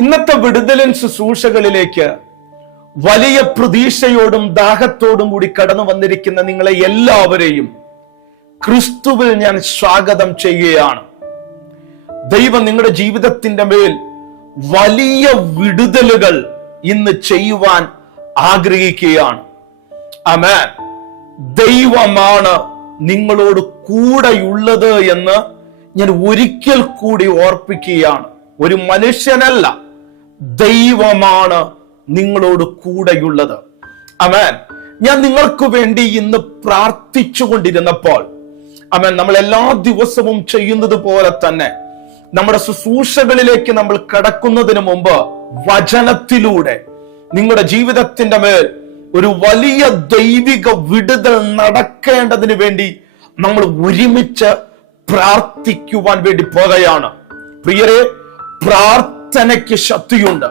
ഇന്നത്തെ വിടുതലൻ ശുശ്രൂഷകളിലേക്ക് വലിയ പ്രതീക്ഷയോടും ദാഹത്തോടും കൂടി കടന്നു വന്നിരിക്കുന്ന നിങ്ങളെ എല്ലാവരെയും ക്രിസ്തുവിൽ ഞാൻ സ്വാഗതം ചെയ്യുകയാണ്. ദൈവം നിങ്ങളുടെ ജീവിതത്തിന്റെ മേൽ വലിയ വിടുതലുകൾ ഇന്ന് ചെയ്യുവാൻ ആഗ്രഹിക്കുകയാണ്. അമേൻ ദൈവമാണ് നിങ്ങളോട് കൂടെയുള്ളത് എന്ന് ഞാൻ ഒരിക്കൽ കൂടി ഓർപ്പിക്കുകയാണ്. ഒരു മനുഷ്യനല്ല ദൈവമാണ് നിങ്ങളോട് കൂടെയുള്ളത്. അമേൻ ഞാൻ നിങ്ങൾക്ക് വേണ്ടി ഇന്ന് പ്രാർത്ഥിച്ചു കൊണ്ടിരുന്നപ്പോൾ അമേൻ നമ്മൾ എല്ലാ ദിവസവും ചെയ്യുന്നത് പോലെ തന്നെ നമ്മുടെ ശുശ്രൂഷകളിലേക്ക് നമ്മൾ കടക്കുന്നതിന് മുമ്പ് വചനത്തിലൂടെ നിങ്ങളുടെ ജീവിതത്തിന്റെ മേൽ ഒരു വലിയ ദൈവിക വിടുതൽ നടക്കേണ്ടതിന് വേണ്ടി നമ്മൾ ഒരുമിച്ച് പ്രാർത്ഥിക്കുവാൻ വേണ്ടി പോകുകയാണ് പ്രിയരെ പ്രാർത്ഥനയ്ക്ക് ശക്തിയുണ്ട്.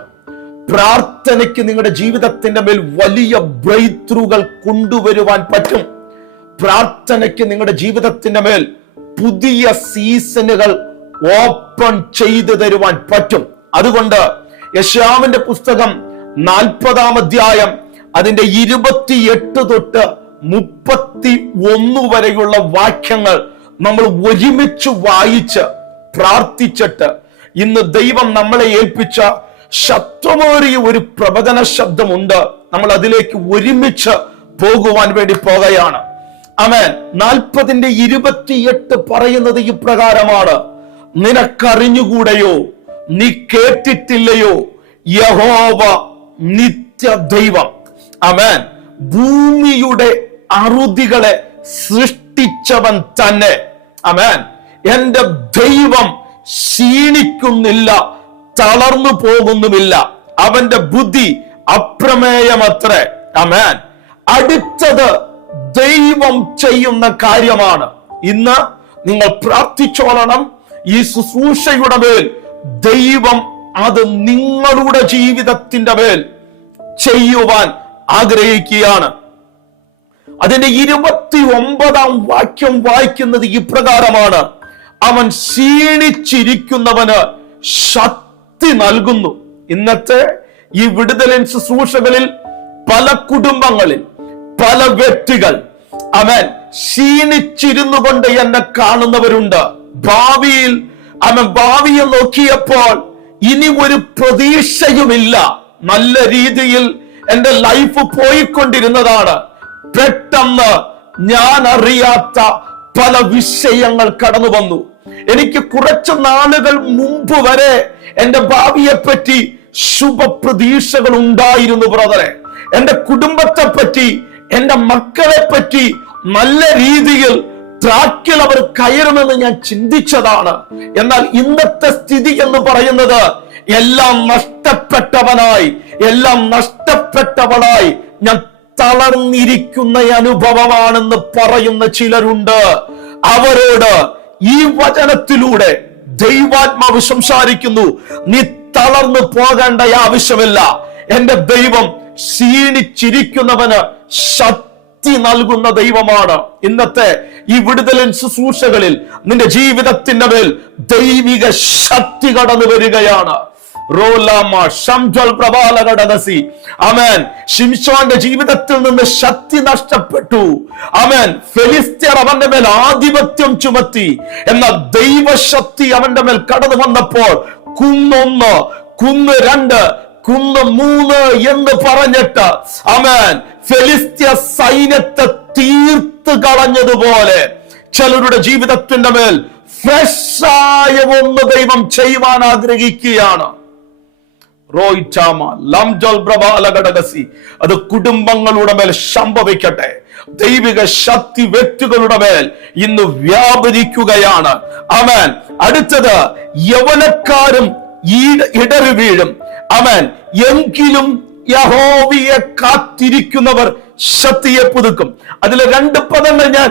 പ്രാർത്ഥനയ്ക്ക് നിങ്ങളുടെ ജീവിതത്തിന്റെ മേൽ വലിയ ബ്രേക്ക് ത്രൂകൾ കൊണ്ടുവരുവാൻ പറ്റും. പ്രാർത്ഥനയ്ക്ക് നിങ്ങളുടെ ജീവിതത്തിന്റെ മേൽ പുതിയ സീസണുകൾ ഓപ്പൺ ചെയ്തു തരുവാൻ പറ്റും. അതുകൊണ്ട് യശാമിന്റെ പുസ്തകം നാൽപ്പതാം അധ്യായം അതിന്റെ ഇരുപത്തിയെട്ട് തൊട്ട് മുപ്പത്തി ഒന്ന് വരെയുള്ള വാക്യങ്ങൾ നമ്മൾ ഒരുമിച്ച് വായിച്ച് പ്രാർത്ഥിച്ചിട്ട് ഇന്ന് ദൈവം നമ്മളെ ഏൽപ്പിച്ച ശത്രുമേറിയ ഒരു പ്രവചന ശബ്ദമുണ്ട്. നമ്മൾ അതിലേക്ക് ഒരുമിച്ച് പോകുവാൻ വേണ്ടി പോകുകയാണ്. അവൻ നാൽപ്പതിന്റെ ഇരുപത്തിയെട്ട് പറയുന്നത് ഇപ്രകാരമാണ്. നിനക്കറിഞ്ഞുകൂടെയോ? നീ കേട്ടിട്ടില്ലയോ? യഹോവ നിത്യ ദൈവം അവൻ ഭൂമിയുടെ അറുതികളെ സൃഷ്ടിച്ചവൻ തന്നെ. അമേൻ എന്റെ ദൈവം ക്ഷീണിക്കുന്നില്ല തളർന്നു പോകുന്നുമില്ല. അവന്റെ ബുദ്ധി അപ്രമേയമത്രേ. അമേൻ അടുത്തത് ദൈവം ചെയ്യുന്ന കാര്യമാണ്. ഇന്ന് നിങ്ങൾ പ്രാർത്ഥിച്ചോളണം. ഈ ശുശ്രൂഷയുടെ മേൽ ദൈവം അത് നിങ്ങളുടെ ജീവിതത്തിന്റെ മേൽ ചെയ്യുവാൻ ആഗ്രഹിക്കുകയാണ്. അതിന്റെ ഇരുപത്തി ഒമ്പതാം വാക്യം വായിക്കുന്നത് ഇപ്രകാരമാണ് അവൻ ക്ഷീണിച്ചിരിക്കുന്നവന് ശക്തി നൽകുന്നു. ഇന്നത്തെ ഈ വിടുതലിൻ ശുശ്രൂഷകളിൽ പല കുടുംബങ്ങളിൽ പല വ്യക്തികൾ അവൻ ക്ഷീണിച്ചിരുന്നു കൊണ്ട് എന്നെ കാണുന്നവരുണ്ട്. ഭാവിയിൽ അവൻ ഭാവിയെ നോക്കിയപ്പോൾ ഇനി ഒരു പ്രതീക്ഷയുമില്ല. നല്ല രീതിയിൽ എന്റെ ലൈഫ് പോയിക്കൊണ്ടിരുന്നതാണ്. പെട്ടെന്ന് ഞാൻ അറിയാത്ത പല വിഷയങ്ങൾ കടന്നു വന്നു. എനിക്ക് കുറച്ചു നാളുകൾ മുമ്പ് വരെ എന്റെ ഭാവിയെ പറ്റി ശുഭപ്രതീക്ഷകൾ ഉണ്ടായിരുന്നു ബ്രദറെ എന്റെ കുടുംബത്തെ പറ്റി എന്റെ മക്കളെ പറ്റി നല്ല രീതിയിൽ ട്രാക്കിൽ അവർ കയറുമെന്ന് ഞാൻ ചിന്തിച്ചതാണ്. എന്നാൽ ഇന്നത്തെ സ്ഥിതി എന്ന് പറയുന്നത് എല്ലാം നഷ്ടപ്പെട്ടവനായി എല്ലാം നഷ്ടപ്പെട്ടവളായി ഞാൻ തളർന്നിരിക്കുന്ന അനുഭവമാണെന്ന് പറയുന്ന ചിലരുണ്ട്. അവരോട് ഈ വചനത്തിലൂടെ ദൈവാത്മാവ് സംസാരിക്കുന്നു. നീ തളർന്നു പോകേണ്ട ആവശ്യമില്ല. എന്റെ ദൈവം ക്ഷീണിച്ചിരിക്കുന്നവന് ശക്തി നൽകുന്ന ദൈവമാണ്. ഇന്നത്തെ ഈ വിടുതലിൻ ശുശ്രൂഷകളിൽ നിന്റെ ജീവിതത്തിന്റെ മേൽ ദൈവിക ശക്തി കടന്നു വരികയാണ്. അമേൻ. ഷിംഷോന്റെ ജീവിതത്തിൽ നിന്ന് ശക്തി നഷ്ടപ്പെട്ടു. അമേൻ. ഫെലിസ്ത്യർ അവന്റെ മേൽ ആധിപത്യം ചുമത്തി. എന്നാൽ ദൈവശക്തി അവന്റെ മേൽ കടന്നു വന്നപ്പോൾ കുന്നൊന്ന് കുന്ന് രണ്ട് കുന്ന് മൂന്ന് എന്ന് പറഞ്ഞിട്ട് അമേൻ. ഫെലിസ്ത്യ സൈന്യത്തെ തീർത്ത് കളഞ്ഞതുപോലെ ചിലരുടെ ജീവിതത്തിന്റെ മേൽ ഫ്രഷായ ഒന്ന് ദൈവം ചെയ്യുവാൻ ആഗ്രഹിക്കുകയാണ്. റോയിച്ചാമ ലംജൽ പ്രബാലഘടകസി അത് കുടുംബങ്ങളുടെ മേൽ സംഭവിക്കട്ടെ. ദൈവിക ശക്തി വ്യക്തികളുടെ മേൽ ഇന്ന് വ്യാപരിക്കുകയാണ്. അവൻ അടുത്തത് യവനക്കാരും ഇടറി വീഴും. അവൻ എങ്കിലും യഹോവിയെ കാത്തിരിക്കുന്നവർ ശക്തിയെ പുതുക്കും. അതിലെ രണ്ട് പദങ്ങൾ ഞാൻ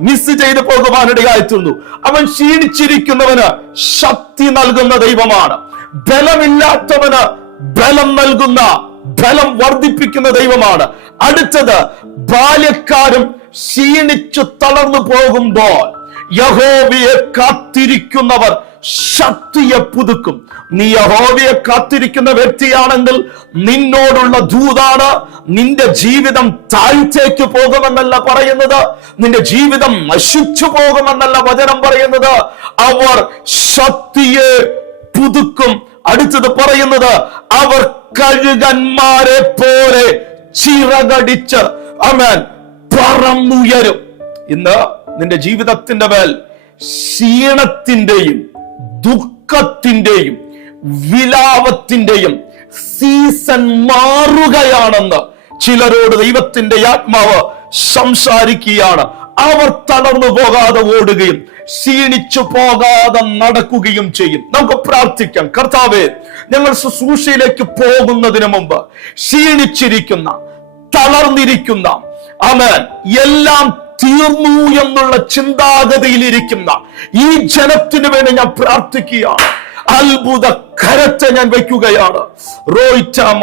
മിസ് ചെയ്തു പോകുവാനിടയായിത്തുന്നു അവൻ ക്ഷീണിച്ചിരിക്കുന്നവന് ശക്തി നൽകുന്ന ദൈവമാണ്. ബലമില്ലാത്തവന് ബലം നൽകുന്ന ബലം വർദ്ധിപ്പിക്കുന്ന ദൈവമാണ്. അടുത്തത് ബാല്യക്കാരും ക്ഷീണിച്ചു തളർന്നു പോകുമ്പോൾ യഹോവയെ കാത്തിരിക്കുന്നവർ ശക്തിയെ പുതുക്കും. നീ യഹോവയെ കാത്തിരിക്കുന്ന വ്യക്തിയാണെങ്കിൽ നിന്നോടുള്ള ദൂതാണ്. നിന്റെ ജീവിതം താഴ്ചയ്ക്ക് പോകുമെന്നല്ല പറയുന്നത്. നിന്റെ ജീവിതം നശിച്ചു പോകുമെന്നല്ല വചനം പറയുന്നത്. അവർ ശക്തിയെ പുതുക്കും. അടുത്തത് പറയുന്നത് അവർ കഴുകന്മാരെ പോലെ ചിറകടിച്ച് അമേൻ പറന്നുയരും. ഇന്ന് നിന്റെ ജീവിതത്തിന്റെ മേൽ ക്ഷീണത്തിന്റെയും ദുഃഖത്തിന്റെയും വിലാപത്തിന്റെയും സീസൺ മാറുകയാണെന്ന് ചിലരോട് ദൈവത്തിന്റെ ആത്മാവ് സംസാരിക്കുകയാണ്. അവർ തളർന്നു പോകാതെ ഓടുകയും ക്ഷീണിച്ചു പോകാതെ നടക്കുകയും ചെയ്യും. നമുക്ക് പ്രാർത്ഥിക്കാം. കർത്താവേ ഞങ്ങൾ ശുശ്രൂഷയിലേക്ക് പോകുന്നതിന് മുമ്പ് ക്ഷീണിച്ചിരിക്കുന്ന തളർന്നിരിക്കുന്ന അവൻ എല്ലാം തീർന്നു എന്നുള്ള ചിന്താഗതിയിലിരിക്കുന്ന ഈ ജനത്തിന് വേണ്ടി ഞാൻ പ്രാർത്ഥിക്കുകയാണ് അത്ഭുത കരത്തെ ഞാൻ വയ്ക്കുകയാണ്. റോയിച്ചാമ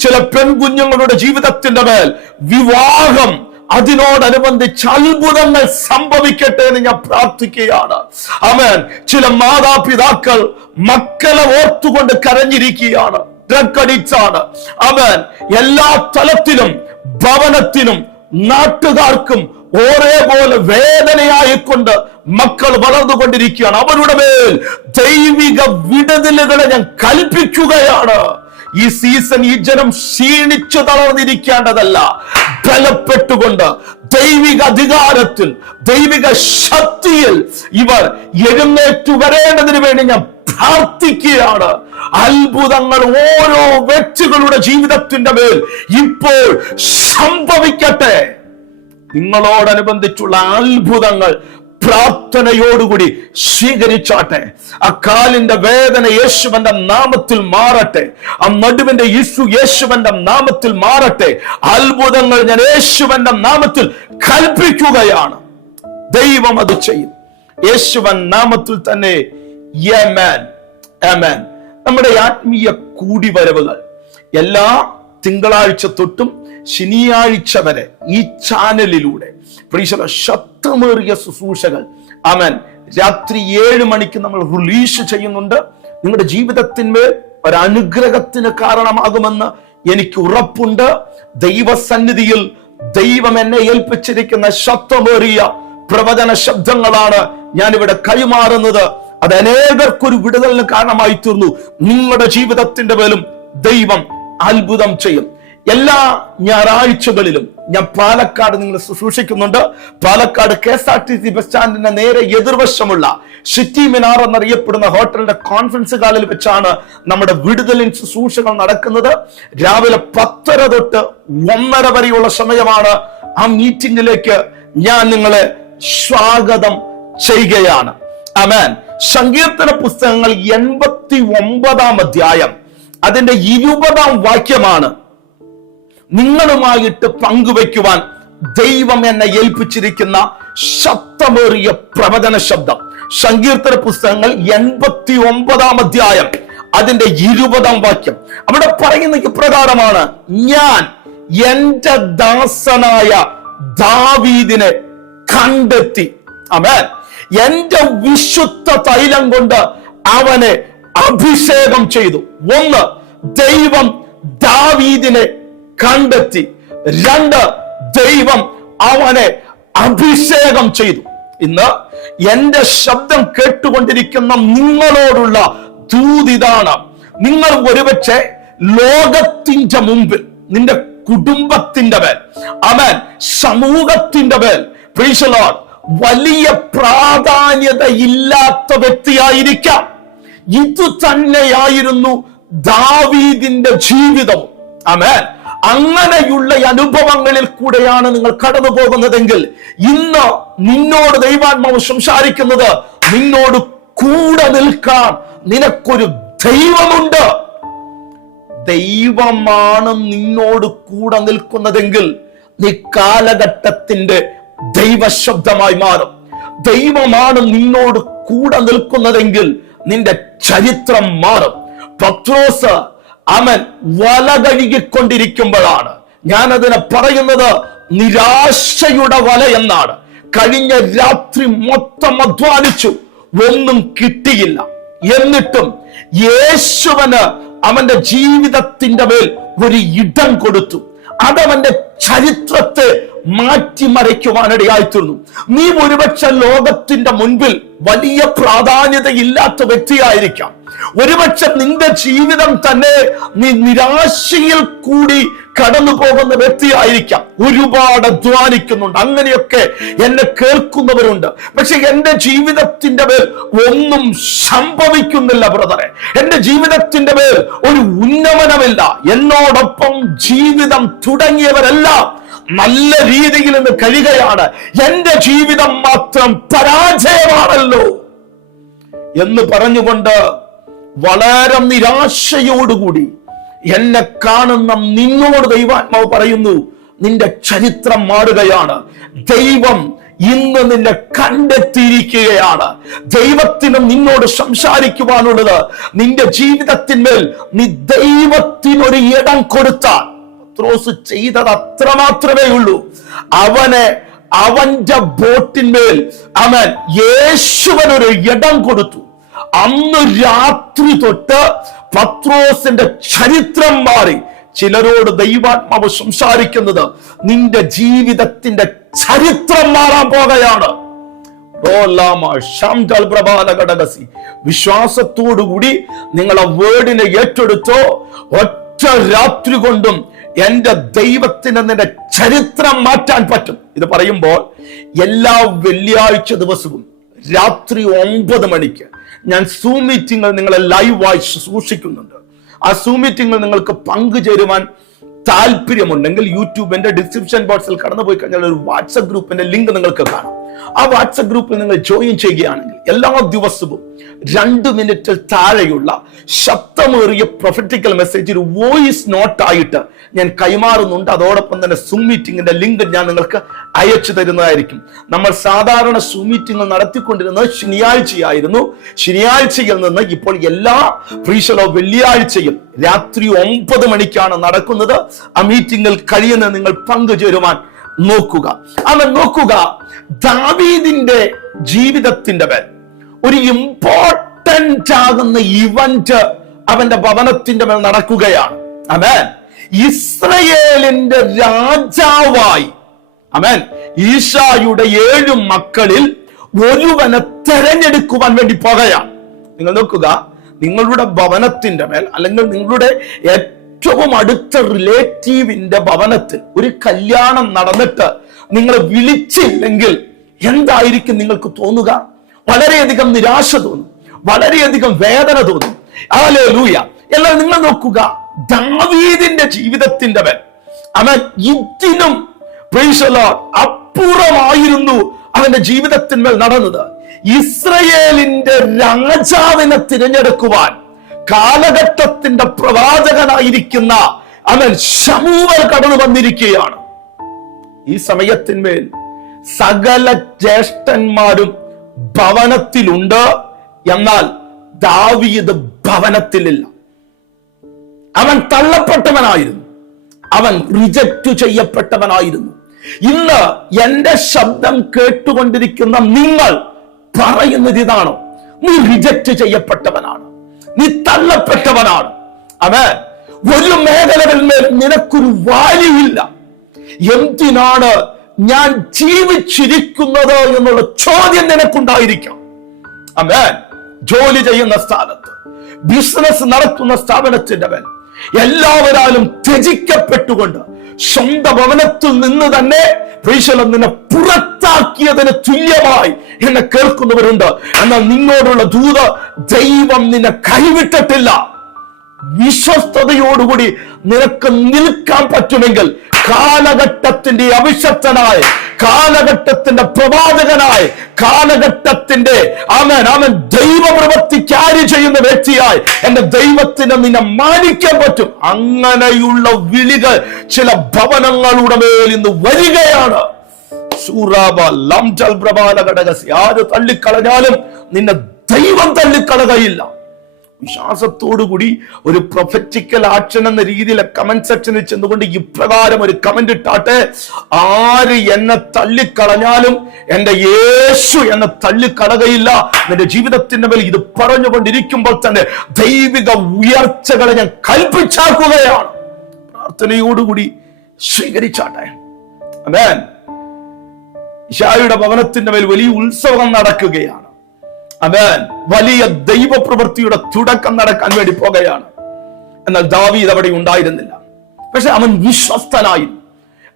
ചില പെൺകുഞ്ഞുങ്ങളുടെ ജീവിതത്തിന്റെ മേൽ വിവാഹം അതിനോടനുബന്ധിച്ച് അത്ഭുതങ്ങൾ സംഭവിക്കട്ടെ എന്ന് ഞാൻ പ്രാർത്ഥിക്കുകയാണ്. അവൻ ചില മാതാപിതാക്കൾ മക്കളെ ഓർത്തുകൊണ്ട് കരഞ്ഞിരിക്കുകയാണ്. ഡ്രഗ് അഡിക്റ്റാണ് അവൻ എല്ലാ തലത്തിലും ഭവനത്തിനും നാട്ടുകാർക്കും ഒരേപോലെ വേദനയായിക്കൊണ്ട് മക്കൾ വളർന്നുകൊണ്ടിരിക്കുകയാണ്. അവരുടെ മേൽ ദൈവിക വിടുതലുകളെ ഞാൻ കൽപ്പിക്കുകയാണ്. ഈ സീസൺ ഈ ജനം ക്ഷീണിച്ചു തളർന്നിരിക്കേണ്ടതല്ല. ബലപ്പെട്ടുകൊണ്ട് ദൈവിക അധികാരത്തിൽ ദൈവിക ശക്തിയിൽ ഇവർ എഴുന്നേറ്റു വരേണ്ടതിന് വേണ്ടി ഞാൻ പ്രാർത്ഥിക്കുകയാണ്. അത്ഭുതങ്ങൾ ഓരോ വ്യക്തികളുടെ ജീവിതത്തിന്റെ മേൽ ഇപ്പോൾ സംഭവിക്കട്ടെ. നിങ്ങളോടനുബന്ധിച്ചുള്ള അത്ഭുതങ്ങൾ പ്രാർത്ഥനയോടുകൂടി സ്വീകരിച്ചാട്ടെ. ആ കാലിന്റെ വേദന യേശുവന്റെ നാമത്തിൽ മാറട്ടെ. ആ നടുവിന്റെ യേശു യേശുവന്റെ നാമത്തിൽ മാറട്ടെ. അത്ഭുതങ്ങൾ ഞാൻ യേശുവന്റെ നാമത്തിൽ കൽപ്പിക്കുകയാണ്. ദൈവം അത് ചെയ്യും. യേശുവൻ നാമത്തിൽ തന്നെ നമ്മുടെ ആത്മീയ കൂടിവരവുകൾ എല്ലാ തിങ്കളാഴ്ച തൊട്ടും ശനിയാഴ്ച വരെ ഈ ചാനലിലൂടെ. പ്രീശല ശക്തമേറിയ ശുശ്രൂഷകൾ. അവൻ രാത്രി ഏഴ് മണിക്ക് നമ്മൾ റിലീസ് ചെയ്യുന്നുണ്ട്. നിങ്ങളുടെ ജീവിതത്തിന്മേൽ ഒരനുഗ്രഹത്തിന് കാരണമാകുമെന്ന് എനിക്ക് ഉറപ്പുണ്ട്. ദൈവസന്നിധിയിൽ ദൈവം എന്നെ ഏൽപ്പിച്ചിരിക്കുന്ന ശക്തമേറിയ പ്രവചന ശബ്ദങ്ങളാണ് ഞാൻ ഇവിടെ കൈമാറുന്നത്. അത് അനേകർക്കൊരു വിടുതലിന് കാരണമായി തീർന്നു നിങ്ങളുടെ ജീവിതത്തിന്റെ മേലും ദൈവം അത്ഭുതം ചെയ്യും. എല്ലാ ഞായറാഴ്ചകളിലും ഞാൻ പാലക്കാട് നിങ്ങൾ ശുശ്രൂഷിക്കുന്നുണ്ട്. Palakkad K S R T C bus സ്റ്റാൻഡിന്റെ നേരെ എതിർവശമുള്ള സിറ്റി മിനാർ എന്നറിയപ്പെടുന്ന ഹോട്ടലിന്റെ കോൺഫറൻസ് ഹാളിൽ വെച്ചാണ് നമ്മുടെ വിടുതലിൻ ശുശ്രൂഷകൾ നടക്കുന്നത്. രാവിലെ പത്തര തൊട്ട് ഒന്നര വരെയുള്ള സമയമാണ് ആ മീറ്റിംഗിലേക്ക് ഞാൻ നിങ്ങളെ സ്വാഗതം ചെയ്യുകയാണ്. അമേൻ സങ്കീർത്തന പുസ്തകങ്ങൾ എൺപത്തി ഒമ്പതാം അധ്യായം. അതിന്റെ ഇരുപതാം വാക്യമാണ് നിങ്ങളുമായിട്ട് പങ്കുവയ്ക്കുവാൻ ദൈവം എന്നെ ഏൽപ്പിച്ചിരിക്കുന്ന ശബ്ദമേറിയ പ്രവചന ശബ്ദം. സങ്കീർത്തന പുസ്തകങ്ങൾ എൺപത്തി ഒമ്പതാം അധ്യായം അതിന്റെ ഇരുപതാം വാക്യം. അവിടെ പറയുന്ന ഇപ്രകാരമാണ് ഞാൻ എന്റെ ദാസനായ ദാവീദിനെ കണ്ടെത്തി. അമേൻ എന്റെ വിശുദ്ധ തൈലം കൊണ്ട് അവനെ അഭിഷേകം ചെയ്തു. ഒന്ന് ദൈവം ദാവീദിനെ കണ്ടെത്തി രണ്ട് ദൈവം അവനെ അഭിഷേകം ചെയ്തു. ഇന്ന് എന്റെ ശബ്ദം കേട്ടുകൊണ്ടിരിക്കുന്ന നിങ്ങളോടുള്ള ദൂതിതാണ് നിങ്ങൾ ഒരുപക്ഷെ ലോകത്തിന്റെ മുമ്പിൽ നിന്റെ കുടുംബത്തിന്റെ മേൽ അവൻ സമൂഹത്തിന്റെ മേൽ പ്രീശലോൺ വലിയ പ്രാധാന്യത ഇല്ലാത്ത വ്യക്തിയായിരിക്കാം. ഇത് തന്നെയായിരുന്നു ദാവീദിന്റെ ജീവിതം അമേൻ അങ്ങനെയുള്ള അനുഭവങ്ങളിൽ കൂടെയാണ് നിങ്ങൾ കടന്നു പോകുന്നതെങ്കിൽ ഇന്ന് നിന്നോട് ദൈവാത്മാവ് സംസാരിക്കുന്നത് നിന്നോട് കൂടെ നിൽക്കാൻ നിനക്കൊരു ദൈവമുണ്ട്. ദൈവമാണ് നിന്നോട് കൂടെ നിൽക്കുന്നതെങ്കിൽ നീ കാലഘട്ടത്തിന്റെ ദൈവശബ്ദമായി മാറും. ദൈവമാണ് നിന്നോട് കൂടെ നിൽക്കുന്നതെങ്കിൽ നിന്റെ ചരിത്രം മാറും. പത്രോസ് അവൻ വല കഴുകിക്കൊണ്ടിരിക്കുമ്പോഴാണ് ഞാൻ പറയുന്നത് നിരാശയുടെ വല എന്നാണ്. കഴിഞ്ഞ രാത്രി മൊത്തം അധ്വാനിച്ചു. ഒന്നും കിട്ടിയില്ല. എന്നിട്ടും യേശുവന് അവന്റെ ജീവിതത്തിന്റെ മേൽ ഒരു ഇടം കൊടുത്തു. അതവന്റെ ചരിത്രത്തെ മാറ്റിമറിക്കുവാനിടയായിത്തീർന്നു. നീ ഒരുപക്ഷെ ലോകത്തിന്റെ മുൻപിൽ വലിയ പ്രാധാന്യതയില്ലാത്ത വ്യക്തിയായിരിക്കാം. ഒരുപക്ഷെ നിന്റെ ജീവിതം തന്നെ നീ നിരാശയിൽ കൂടി കടന്നു പോകുന്ന വ്യക്തിയായിരിക്കാം. ഒരുപാട് അധ്വാനിക്കുന്നുണ്ട്. അങ്ങനെയൊക്കെ എന്നെ കേൾക്കുന്നവരുണ്ട്. പക്ഷെ എന്റെ ജീവിതത്തിന്റെ മേൽ ഒന്നും സംഭവിക്കുന്നില്ല ബ്രദറെ. എന്റെ ജീവിതത്തിന്റെ മേൽ ഒരു ഉന്നമനമില്ല. എന്നോടൊപ്പം ജീവിതം തുടങ്ങിയവരെല്ലാം നല്ല രീതിയിൽ നിന്ന് കഴിയുകയാണ്. എന്റെ ജീവിതം മാത്രം പരാജയമാണല്ലോ എന്ന് പറഞ്ഞുകൊണ്ട് വളരെ നിരാശയോടുകൂടി എന്നെ കാണുന്ന നിന്നോട് ദൈവാത്മാവ് പറയുന്നു നിന്റെ ചരിത്രം മാറുകയാണ്. ദൈവം ഇന്ന് നിന്നെ കണ്ടെത്തിയിരിക്കുകയാണ്. ദൈവത്തിനും നിന്നോട് സംസാരിക്കുവാനുള്ളത് നിന്റെ ജീവിതത്തിന്മേൽ നീ ദൈവത്തിനൊരു ഇടം കൊടുത്താൽ പത്രോസ് ചെയ്തത് അത്ര മാത്രമേ ഉള്ളൂ. അവനെ അവന്റെ ബോട്ടിന്മേൽ അവൻ യേശുവനൊരു ഇടം കൊടുത്തു. അന്ന് രാത്രി തൊട്ട് പത്രോസിന്റെ ചരിത്രം മാറി. ചിലരോട് ദൈവാത്മാവ് സംസാരിക്കുന്നത് നിന്റെ ജീവിതത്തിന്റെ ചരിത്രം മാറാൻ പോകുകയാണ് വിശ്വാസത്തോടുകൂടി നിങ്ങളെ വേർഡിനെ ഏറ്റെടുത്തോ. ഒറ്റ രാത്രി കൊണ്ടും എന്റെ ദൈവത്തിന് നിന്റെ ചരിത്രം മാറ്റാൻ പറ്റും. ഇത് പറയുമ്പോൾ എല്ലാ വെള്ളിയാഴ്ച ദിവസവും രാത്രി ഒമ്പത് മണിക്ക് ഞാൻ സൂം മീറ്റിങ്ങൾ നിങ്ങളെ ലൈവായി സൂക്ഷിക്കുന്നുണ്ട്. ആ സൂം മീറ്റിങ്ങൾ നിങ്ങൾക്ക് പങ്കുചേരുവാൻ താല്പര്യമുണ്ടെങ്കിൽ യൂട്യൂബിന്റെ ഡിസ്ക്രിപ്ഷൻ ബോക്സിൽ കടന്നു പോയി കഴിഞ്ഞാൽ ഒരു വാട്സപ്പ് ഗ്രൂപ്പിന്റെ ലിങ്ക് നിങ്ങൾക്ക് കാണാം. ആ വാട്സപ്പ് ഗ്രൂപ്പിൽ നിങ്ങൾ ജോയിൻ ചെയ്യുകയാണെങ്കിൽ എല്ലാ ദിവസവും രണ്ട് മിനിറ്റിൽ താഴെയുള്ള ശബ്ദമേറിയ പ്രൊഫറ്റിക്കൽ മെസ്സേജ് ഒരു വോയിസ് നോട്ട് ആയിട്ട് ഞാൻ കൈമാറുന്നുണ്ട്. അതോടൊപ്പം തന്നെ സൂം മീറ്റിംഗിന്റെ ലിങ്ക് ഞാൻ നിങ്ങൾക്ക് അയച്ചു തരുന്നതായിരിക്കും. നമ്മൾ സാധാരണ സൂം മീറ്റിംഗ് നടത്തിക്കൊണ്ടിരുന്നത് ശനിയാഴ്ചയായിരുന്നു. ശനിയാഴ്ചയിൽ നിന്ന് ഇപ്പോൾ എല്ലാ ഫ്രീഷലോ വെള്ളിയാഴ്ചയും രാത്രി ഒമ്പത് മണിക്കാണ് നടക്കുന്നത്. ആ മീറ്റിംഗിൽ കഴിയുന്ന നിങ്ങൾ പങ്കുചേരുവാൻ നോക്കുക. അവൻ നോക്കുക ദാവീദിന്റെ ജീവിതത്തിന്റെ മേൽ ഒരു ഇമ്പോർട്ടന്റ് ആകുന്ന ഇവന്റ് അവന്റെ ഭവനത്തിന്റെ മേൽ നടക്കുകയാണ്. അവൻ ഇസ്രയേലിന്റെ രാജാവായി അവൻ ഈശായുടെ ഏഴു മക്കളിൽ ഒരുവനെ തെരഞ്ഞെടുക്കുവാൻ വേണ്ടി പോകുകയാണ് നിങ്ങൾ നോക്കുക നിങ്ങളുടെ ഭവനത്തിന്റെ മേൽ അല്ലെങ്കിൽ നിങ്ങളുടെ ഏറ്റവും അടുത്ത റിലേറ്റീവിന്റെ ഭവനത്തിൽ ഒരു കല്യാണം നടന്നിട്ട് നിങ്ങളെ വിളിച്ചില്ലെങ്കിൽ എന്തായിരിക്കും നിങ്ങൾക്ക് തോന്നുക? വളരെയധികം നിരാശ തോന്നും വളരെയധികം വേദന തോന്നും. അതല്ലേ ലൂയ എന്നാൽ നിങ്ങൾ നോക്കുക ദാവീദിന്റെ ജീവിതത്തിന്റെ മേൽ അവൻ ഇതിനും അപ്പുറമായിരുന്നു അവന്റെ ജീവിതത്തിന്മേൽ നടന്നത്. ഇസ്രയേലിന്റെ രാജാവിനെ തിരഞ്ഞെടുക്കുവാൻ കാലഘട്ടത്തിന്റെ പ്രവാചകനായിരിക്കുന്ന അവൻ ശമൂവൽ കടന്നു വന്നിരിക്കുകയാണ്. ഈ സമയത്തിന്മേൽ സകല ജ്യേഷ്ഠന്മാരും ഭവനത്തിലുണ്ട്. എന്നാൽ ദാവീദ് ഭവനത്തിലില്ല. അവൻ തള്ളപ്പെട്ടവനായിരുന്നു. അവൻ റിജക്റ്റ് ചെയ്യപ്പെട്ടവനായിരുന്നു. ഇന്ന് എന്റെ ശബ്ദം കേട്ടുകൊണ്ടിരിക്കുന്ന നിങ്ങൾ പറയുന്നത് ഇതാണോ? നീ റിജക്റ്റ് ചെയ്യപ്പെട്ടവനാണ്. നീ തള്ളപ്പെട്ടവനാണ്. അവൻ ഒരു മേഖലകളിൽ നിനക്കൊരു വാല്യൂ എന്തിനാണ് ഞാൻ ജീവിച്ചിരിക്കുന്നത് എന്നുള്ള ചോദ്യം നിനക്കുണ്ടായിരിക്കാം. അമേൻ ജോലി ചെയ്യുന്ന സ്ഥാനത്ത് ബിസിനസ് നടത്തുന്ന സ്ഥാപനത്തിന്റെ മേൽ എല്ലാവരാലും ത്യജിക്കപ്പെട്ടുകൊണ്ട് സ്വന്തം ഭവനത്തിൽ നിന്ന് തന്നെ പ്രീശലം നിന്നെ പുറത്താക്കിയതിന് തുല്യമായി എന്നെ കേൾക്കുന്നവരുണ്ട്. എന്നാൽ നിന്നോടുള്ള ദൂത ദൈവം നിന്നെ കൈവിട്ടിട്ടില്ല. വിശ്വസ്തയോടുകൂടി നിനക്ക് നിൽക്കാൻ പറ്റുമെങ്കിൽ കാലഘട്ടത്തിന്റെ അവിശക്തനായ കാലഘട്ടത്തിന്റെ പ്രവാചകനായി കാലഘട്ടത്തിന്റെ അവൻ അവൻ ദൈവപ്രവൃത്തി ക്യാരി ചെയ്യുന്ന വ്യക്തിയായി എന്റെ ദൈവത്തിന് നിന്നെ മാനിക്കാൻ പറ്റും. അങ്ങനെയുള്ള വിളികൾ ചില ഭവനങ്ങളുടെ മേൽ വരികയാണ്. ആര് തള്ളിക്കളഞ്ഞാലും നിന്നെ ദൈവം തള്ളിക്കളകയില്ല വിശ്വാസത്തോടുകൂടി ഒരു പ്രൊഫറ്റിക്കൽ ആക്ഷൻ എന്ന രീതിയിലെ കമന്റ് സെക്ഷനിൽ ചെന്നുകൊണ്ട് ഇപ്രകാരം ഒരു കമന്റ് ഇട്ടാട്ടെ ആര് എന്നെ തള്ളിക്കളഞ്ഞാലും എന്റെ യേശു എന്നെ തള്ളിക്കളകയില്ല. എന്റെ ജീവിതത്തിന്റെ മേൽ ഇത് പറഞ്ഞുകൊണ്ടിരിക്കുമ്പോൾ തന്നെ ദൈവിക ഉയർച്ചകളെ ഞാൻ കൽപ്പിച്ചാക്കുകയാണ്. പ്രാർത്ഥനയോടുകൂടി സ്വീകരിച്ചാട്ടെ. അമേൻ ഇഷായുടെ ഭവനത്തിന്റെ മേൽ വലിയ ഉത്സവം നടക്കുകയാണ്. അവൻ വലിയ ദൈവപ്രവൃത്തിയുടെ തുടക്കം നടക്കാൻ വേണ്ടി പോകുകയാണ്. എന്നാൽ ദാവീദ് അവിടെ ഉണ്ടായിരുന്നില്ല. പക്ഷെ അവൻ വിശ്വസ്തനായിരുന്നു.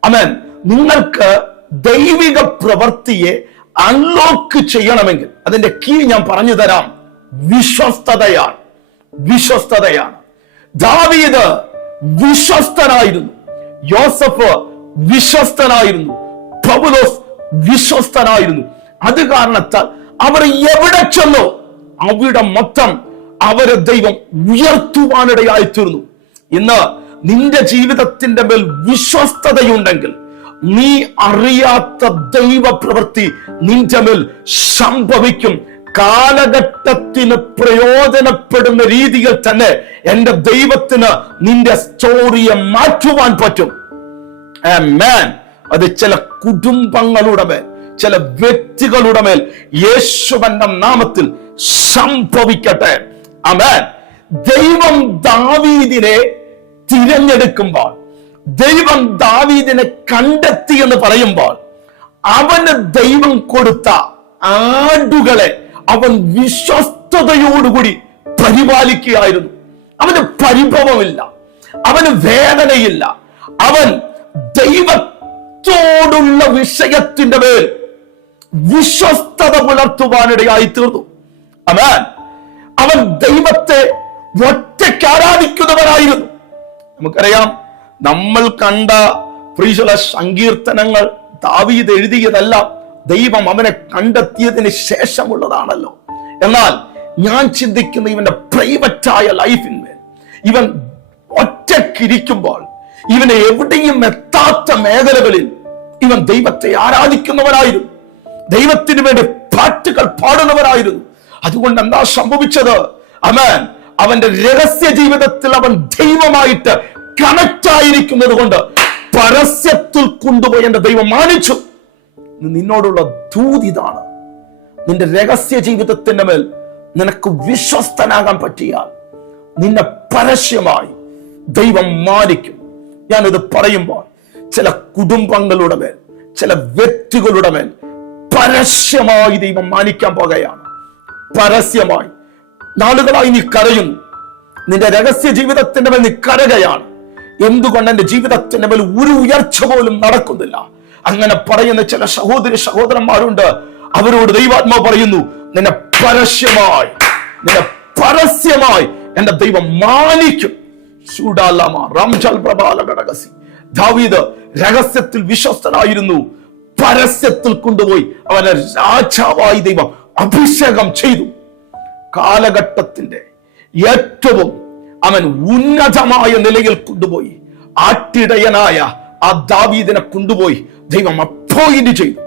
അവൻ നിങ്ങൾക്ക് ദൈവിക പ്രവൃത്തിയെ അൺലോക്ക് ചെയ്യണമെങ്കിൽ അതിന്റെ കീ ഞാൻ പറഞ്ഞു തരാം വിശ്വസ്തതയാണ്. വിശ്വസ്തതയാണ്. ദാവീദ് വിശ്വസ്തനായിരുന്നു. യോസഫ് വിശ്വസ്തനായിരുന്നു. പൗലോസ് വിശ്വസ്തനായിരുന്നു. അത് കാരണത്താൽ അവർ എവിടെ ചെന്നോ? അവിടെ മൊത്തം അവരെ ദൈവം ഉയർത്തുവാനിടയായി തീർന്നു ഇന്ന് നിന്റെ ജീവിതത്തിന്റെ മേൽ വിശ്വസ്തതയുണ്ടെങ്കിൽ നീ അറിയാത്ത ദൈവ പ്രവൃത്തി നിന്റെ മേൽ സംഭവിക്കും. കാലഘട്ടത്തിന് പ്രയോജനപ്പെടുന്ന രീതിയിൽ തന്നെ എന്റെ ദൈവത്തിന് നിന്റെ സ്റ്റോറിയെ മാറ്റുവാൻ പറ്റും. അത് ചില കുടുംബങ്ങളുടെ മേൽ ചില വ്യക്തികളുടെ മേൽ യേശുവന്റെ നാമത്തിൽ സംഭവിക്കട്ടെ. അമേൻ ദൈവം ദാവീദിനെ തിരഞ്ഞെടുക്കുമ്പോൾ ദൈവം ദാവീദിനെ കണ്ടെത്തി എന്ന് പറയുമ്പോൾ അവന് ദൈവം കൊടുത്ത ആടുകളെ അവൻ വിശ്വസ്തയോടുകൂടി പരിപാലിക്കുകയായിരുന്നു. അവന് പരിഭവമില്ല അവന് വേദനയില്ല അവൻ ദൈവത്തോടുള്ള വിഷയത്തിന്റെ മേൽ വിശ്വസ്തത പുലർത്തുവാനിടയായി തീർന്നു. അവൻ അവൻ ദൈവത്തെ ഒറ്റയ്ക്ക് ആരാധിക്കുന്നവനായിരുന്നു. നമുക്കറിയാം നമ്മൾ കണ്ട പ്രീശുല സങ്കീർത്തനങ്ങൾ ദാവീദ് എഴുതിയതല്ല ദൈവം അവനെ കണ്ടെത്തിയതിന് ശേഷമുള്ളതാണല്ലോ. എന്നാൽ ഞാൻ ചിന്തിക്കുന്ന ഇവന്റെ പ്രൈവറ്റായ ലൈഫിന്മേൽ ഇവൻ ഒറ്റക്കിരിക്കുമ്പോൾ ഇവനെ എവിടെയും എത്താത്ത മേഖലകളിൽ ഇവൻ ദൈവത്തെ ആരാധിക്കുന്നവനായിരുന്നു. ദൈവത്തിന് വേണ്ടി പാട്ടുകൾ പാടുന്നവരായിരുന്നു അതുകൊണ്ട് എന്താ സംഭവിച്ചത്? അവൻ അവന്റെ രഹസ്യ ജീവിതത്തിൽ അവൻ ദൈവമായിട്ട് കണക്ട് ആയിരിക്കുന്നത് കൊണ്ട് പരസ്യത്തിൽ കൊണ്ടുപോയി എന്റെ ദൈവം മാനിച്ചു. നിന്നോടുള്ള ദൂതിതാണ് നിന്റെ രഹസ്യ ജീവിതത്തിന്റെ മേൽ നിനക്ക് വിശ്വസ്തനാകാൻ പറ്റിയാൽ നിന്നെ പരസ്യമായി ദൈവം മാനിക്കും. ഞാനിത് പറയുമ്പോൾ ചില കുടുംബങ്ങളുടെ മേൽ ചില വ്യക്തികളുടെ മേൽ പരസ്യമായി ദൈവം മാനിക്കാൻ പോകുകയാണ്. പരസ്യമായി. നാളുകളായി നീ കരയുന്നു. നിന്റെ രഹസ്യ ജീവിതത്തിന്റെ മേൽ നീ കരകയാണ്. എന്തുകൊണ്ട് എന്റെ ജീവിതത്തിന്റെ മേൽ ഒരു ഉയർച്ച പോലും നടക്കുന്നില്ല? അങ്ങനെ പറയുന്ന ചില സഹോദരി സഹോദരന്മാരുണ്ട്. അവരോട് ദൈവാത്മാവ് പറയുന്നു നിന്നെ പരസ്യമായി നിന്നെ പരസ്യമായി എന്റെ ദൈവം മാനിക്കും. ചൂടാലാമ റംജൽ പ്രബാല ഘടകസി ദാവീദ് രഹസ്യത്തിൽ വിശ്വസ്തനായിരുന്നു. പരസ്യത്തിൽ കൊണ്ടുപോയി അവനെ രാജാവായി ദൈവം അഭിഷേകം ചെയ്തു. കാലഘട്ടത്തിന്റെ ഏറ്റവും അവൻ ഉന്നതമായ നിലയിൽ കൊണ്ടുപോയി ആട്ടിടയനായ ആ ദാവീദിനെ കൊണ്ടുപോയി ദൈവം അപ്പോയിന്റ് ചെയ്തു.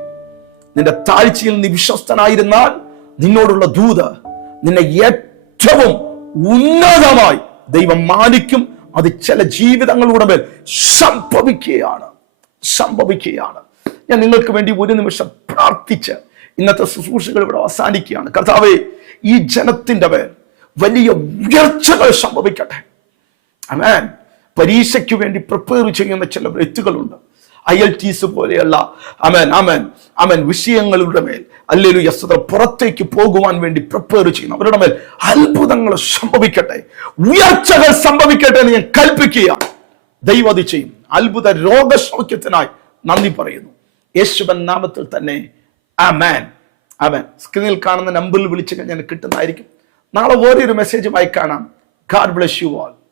നിന്റെ താഴ്ചയിൽ നീ വിശ്വസ്തനായിരുന്നാൽ നിന്നോടുള്ള ദൂത് നിന്നെ ഏറ്റവും ഉന്നതമായി ദൈവം മാനിക്കും. അത് ചില ജീവിതങ്ങളുടെ മേൽ സംഭവിക്കുകയാണ്. സംഭവിക്കുകയാണ്. ഞാൻ നിങ്ങൾക്ക് വേണ്ടി ഒരു നിമിഷം പ്രാർത്ഥിച്ച് ഇന്നത്തെ ശുശ്രൂഷകൾ ഇവിടെ അവസാനിക്കുകയാണ്. കർത്താവെ ഈ ജനത്തിന്റെ മേൽ വലിയ ഉയർച്ചകൾ സംഭവിക്കട്ടെ. അമേൻ പരീക്ഷയ്ക്ക് വേണ്ടി പ്രിപ്പയർ ചെയ്യുന്ന ചില വ്യക്തികളുണ്ട്. ഐ എൽ ടീസ് പോലെയുള്ള അമൻ അമൻ അമൻ വിഷയങ്ങളുടെ മേൽ അല്ലെങ്കിൽ യസ്ത്ര പുറത്തേക്ക് പോകുവാൻ വേണ്ടി പ്രിപ്പയർ ചെയ്യുന്നു അവരുടെ മേൽ അത്ഭുതങ്ങൾ സംഭവിക്കട്ടെ. ഉയർച്ചകൾ സംഭവിക്കട്ടെ എന്ന് ഞാൻ കൽപ്പിക്കുക ദൈവതി ചെയ്യും. അത്ഭുത രോഗസൗഖ്യത്തിനായി നന്ദി പറയുന്നു. യേശുവൻ നാമത്തിൽ തന്നെ. ആ മാൻ അവൻ സ്ക്രീനിൽ കാണുന്ന നമ്പറിൽ വിളിച്ചു കഴിഞ്ഞാൽ കിട്ടുന്നതായിരിക്കും. നാളെ വേറൊരു മെസ്സേജുമായി കാണാം. God bless you all